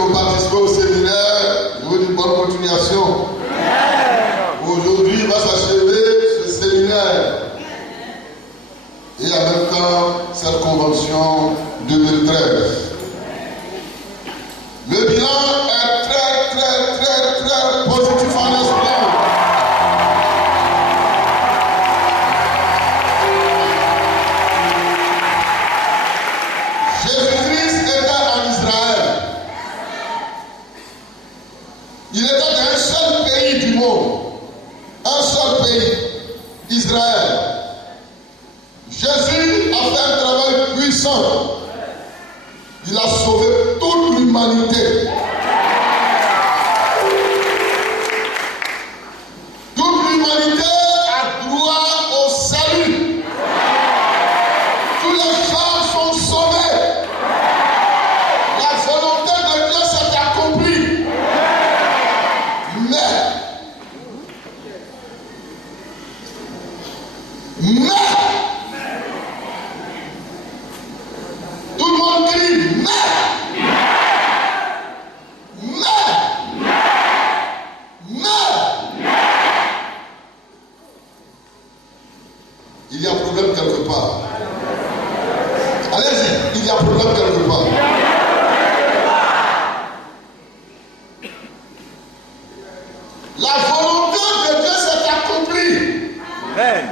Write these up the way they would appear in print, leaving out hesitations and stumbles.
ont participé au séminaire, je vous dis bonne continuation. Aujourd'hui va s'achever ce séminaire. Et en même temps, cette convention 2013. Le bilan est très positif en esprit. Jésus-Christ était en Israël. Il était dans un seul pays du monde. Un seul pays, Israël. Jésus a fait un travail puissant. Il a sauvé toute l'humanité. Toute l'humanité a droit au salut. Tous les gens sont sauvés. La volonté de Dieu s'est accomplie. Mais tout le monde crie, mais il y a problème quelque part. Allez-y, il y a problème quelque part. La volonté de Dieu s'est accomplie. Amen.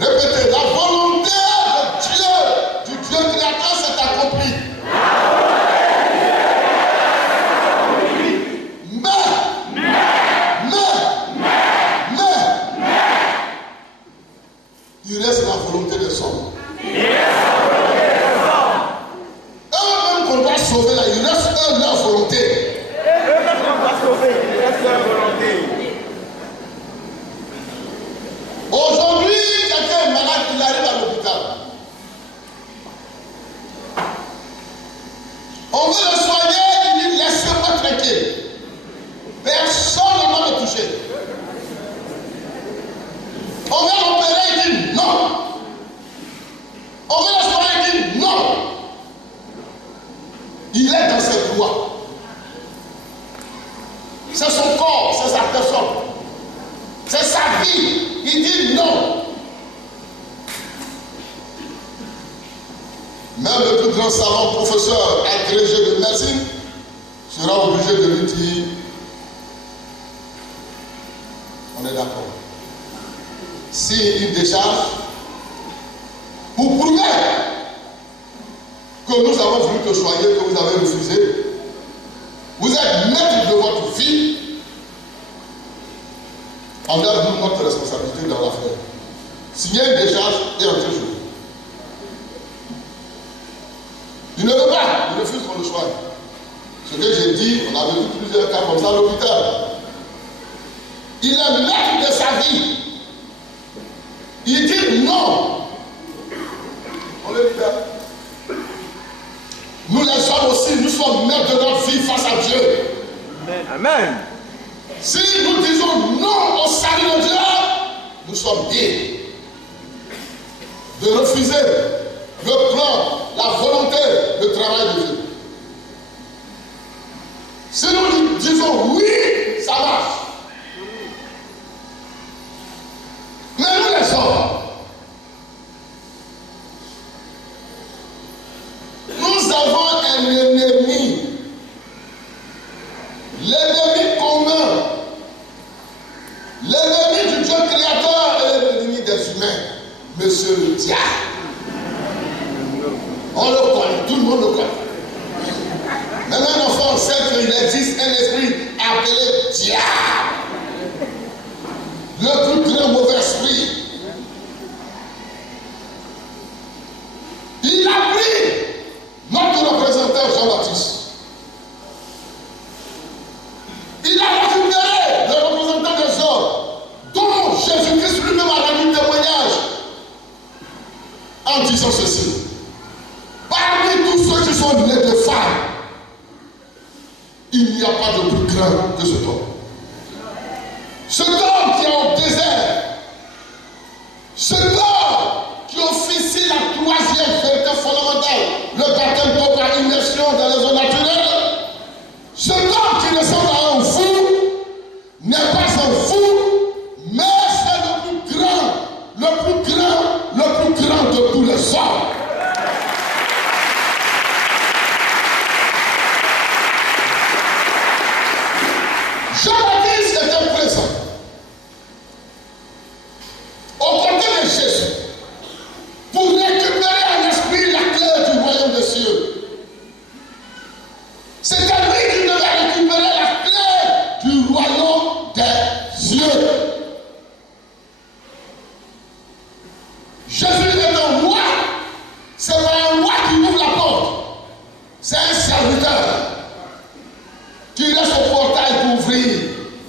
Répétez, la volonté de Dieu, du Dieu créateur s'est accomplie. Il reste la volonté des hommes. Eux-mêmes qu'on doit sauver là, il reste leur volonté. Eux-mêmes qu'on doit sauver, il reste leur volonté. Aujourd'hui, quelqu'un est malade, il arrive à l'hôpital. On veut le soigner, il dit laissez-moi tranquille. Personne ne va me toucher. On veut l'opérer, il dit non. On veut le soigner, il dit non. Il est dans ses droits. C'est son corps, c'est sa personne. C'est sa vie. Il dit non. Même le plus grand savant professeur agrégé de médecine sera obligé de lui dire on est d'accord. Si il décharge, pour prouver que nous avons voulu te soigner, que vous avez refusé, vous êtes maître de votre vie, enlève-nous notre responsabilité dans l'affaire. Signez une décharge et entrez chez vous. Il ne veut pas, il refuse qu'on le soigne. Ce que j'ai dit, on avait vu plusieurs cas comme ça à l'hôpital. Il est maître de sa vie. Il dit non. On le dit. Nous les hommes aussi, nous sommes maîtres de notre vie face à Dieu. Amen. Si nous disons non au salut de Dieu, nous sommes libres de refuser le plan, la volonté, le travail de Dieu. Si nous disons oui, ça marche. Mais nous les hommes, nous avons un ennemi. L'ennemi commun. L'ennemi du Dieu créateur et l'ennemi des humains. Monsieur le diable. On le connaît, tout le monde le connaît. Même un enfant sait qu'il existe un esprit appelé diable. Le plus grand mauvais esprit. Il a pris notre représentant Jean-Baptiste. Il a récupéré le représentant des hommes, dont Jésus-Christ lui-même a rendu témoignage en disant ceci. Parmi tous ceux qui sont nés de femmes, il n'y a pas de plus grand que cet homme. Cet homme qui est au désert, cet homme qui officie la troisième vérité fondamentale, le baptême d'eau par immersion dans les eaux naturelles,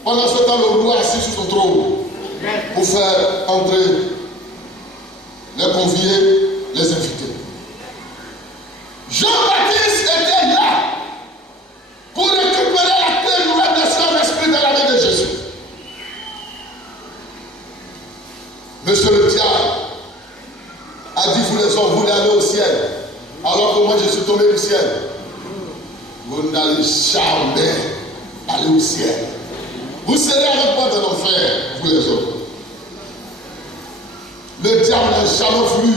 Pendant ce temps, le roi assis sur son trône pour faire entrer les conviés, les invités. Jean-Baptiste était là pour récupérer la clé du roi des Saint-Esprit dans la main de Jésus. Monsieur le diable a dit, vous les hommes, vous voulez aller au ciel, alors que moi je suis tombé du ciel. Vous n'allez jamais aller au ciel. Vous serez avec moi dans l'enfer, vous les hommes. Le diable n'a jamais voulu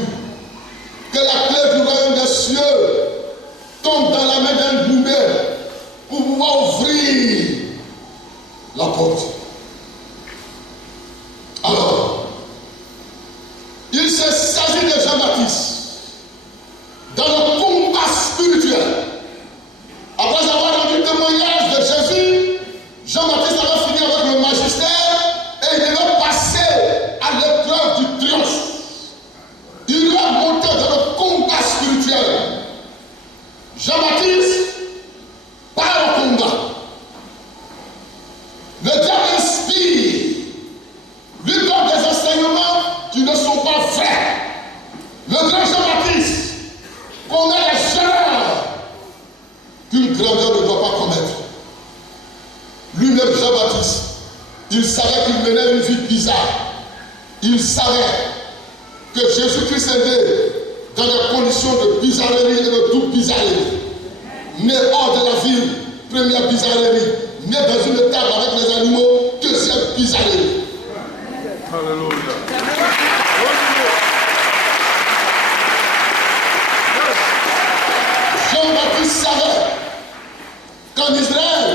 que la clé du royaume des cieux tombe dans la main d'un gourmet pour pouvoir ouvrir la porte. Alors, il s'est saisi de Jean-Baptiste dans le combat spirituel. Après avoir rendu témoignage de Jésus, Jean-Baptiste avait fini avec le magistère et il devait passer à l'épreuve du triomphe. Il doit monter dans le combat spirituel. Jean-Baptiste part au combat. Le diable inspire, lui donne des enseignements qui ne sont pas vrais. Le grand Jean-Baptiste commet les erreurs qu'une grandeur ne doit pas commettre. Lui-même, Jean-Baptiste, il savait qu'il menait une vie bizarre. Il savait que Jésus-Christ est né dans des conditions de bizarrerie et de toute bizarrerie. Né hors de la ville, première bizarrerie. Né dans une table avec les animaux, deuxième bizarrerie. Alléluia. Jean-Baptiste savait qu'en Israël,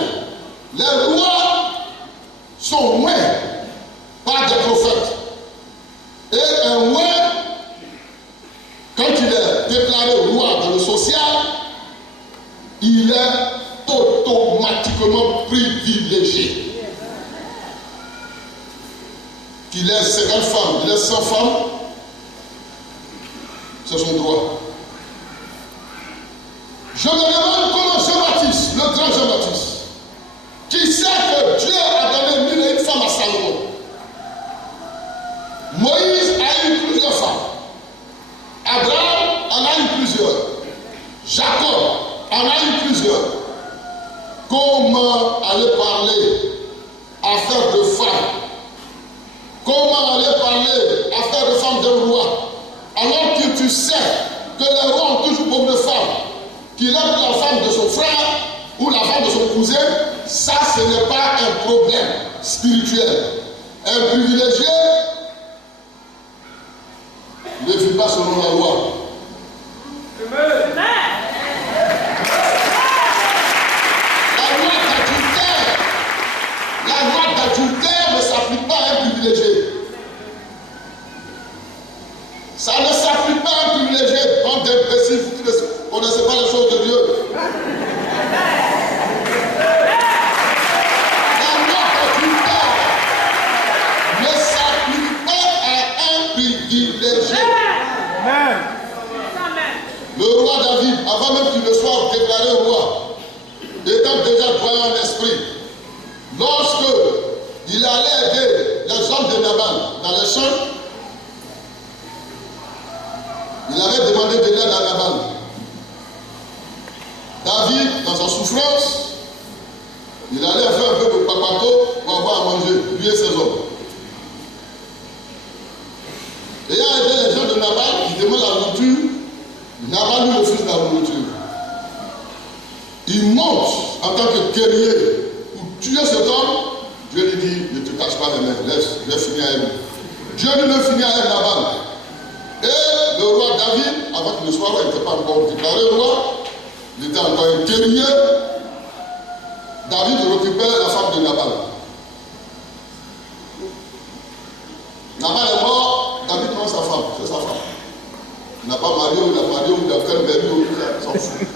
les rois sont moins par des prophètes. Et un roi, quand il est déclaré roi dans le social, il est automatiquement privilégié. Qu'il ait 50 femmes, il ait 100 femmes, c'est son droit. Je me demande comment Jean-Baptiste, le grand Jean-Baptiste, qui sait que Dieu a donné 1001 femmes à Salomon. Moïse a eu plusieurs femmes. Abraham en a eu plusieurs. Jacob en a eu plusieurs. Comment aller parler affaire de femmes? Comment aller parler affaire de femmes d'un roi? Alors que tu sais que les rois ont toujours beaucoup de femmes. Qu'il a la femme de son frère ou la femme de son cousin, ça ce n'est pas un problème spirituel. Un privilégié ne vit pas selon la loi. La loi d'adultère ne s'applique pas à un privilégié. Ça ne s'applique pas à un privilégié. Bande d'imbéciles, vous ne connaissez pas les choses de Dieu. La loi d'adultère ne s'applique pas à un privilégié. Amen. Le roi David, avant même qu'il ne soit déclaré roi, étant déjà doyen en esprit, lorsque il allait aider les hommes de Nabal dans les champs, il avait demandé de l'aide à Nabal. David, dans sa souffrance, il allait faire un peu de papato pour avoir à manger, lui et ses hommes. Ayant aidé les gens de Nabal, il demande la nourriture, Nabal lui refuse la nourriture. Il monte en tant que guerrier pour tuer cet homme. Dieu lui dit, ne te cache pas les mains, laisse, je vais finir à elle. Dieu lui ne finit à elle Nabal. Et le roi David, avant qu'il ne soit roi, il n'était pas encore déclaré roi, il était encore un guerrier. David récupère la femme de Nabal. Nabal est mort, David prend sa femme, c'est sa femme. Il n'a pas marié ou il a marié ou il a fait un bébé ou il s'en fout.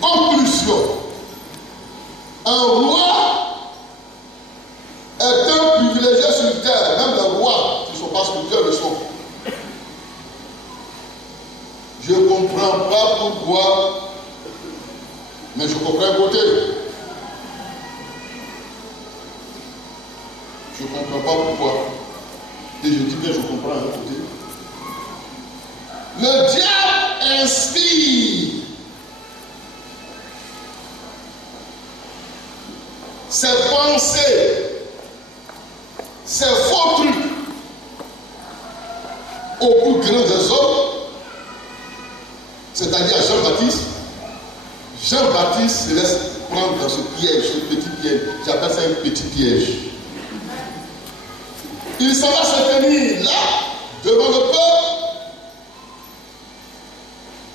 Conclusion. Un roi est un privilégié sur terre, même les rois qui ne sont pas spirituels le sont. Je ne comprends pas pourquoi, mais je comprends un côté. Je ne comprends pas pourquoi. Et je dis bien, je comprends d'un côté. Le diable inspire ses pensées, ses faux trucs au plus grand des hommes, c'est-à-dire à Jean-Baptiste. Jean-Baptiste se laisse prendre dans ce piège, ce petit piège. J'appelle ça un petit piège. Il s'en va se tenir là, devant le peuple,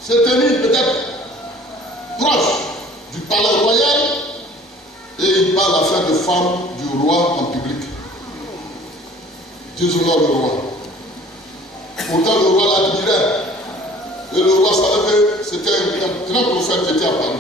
se tenir peut-être proche du palais royal, et il parle à faire de femme du roi en public. Déshonore le roi. Pourtant le roi l'admirait. Et le roi savait que c'était un grand prophète qui était apparu.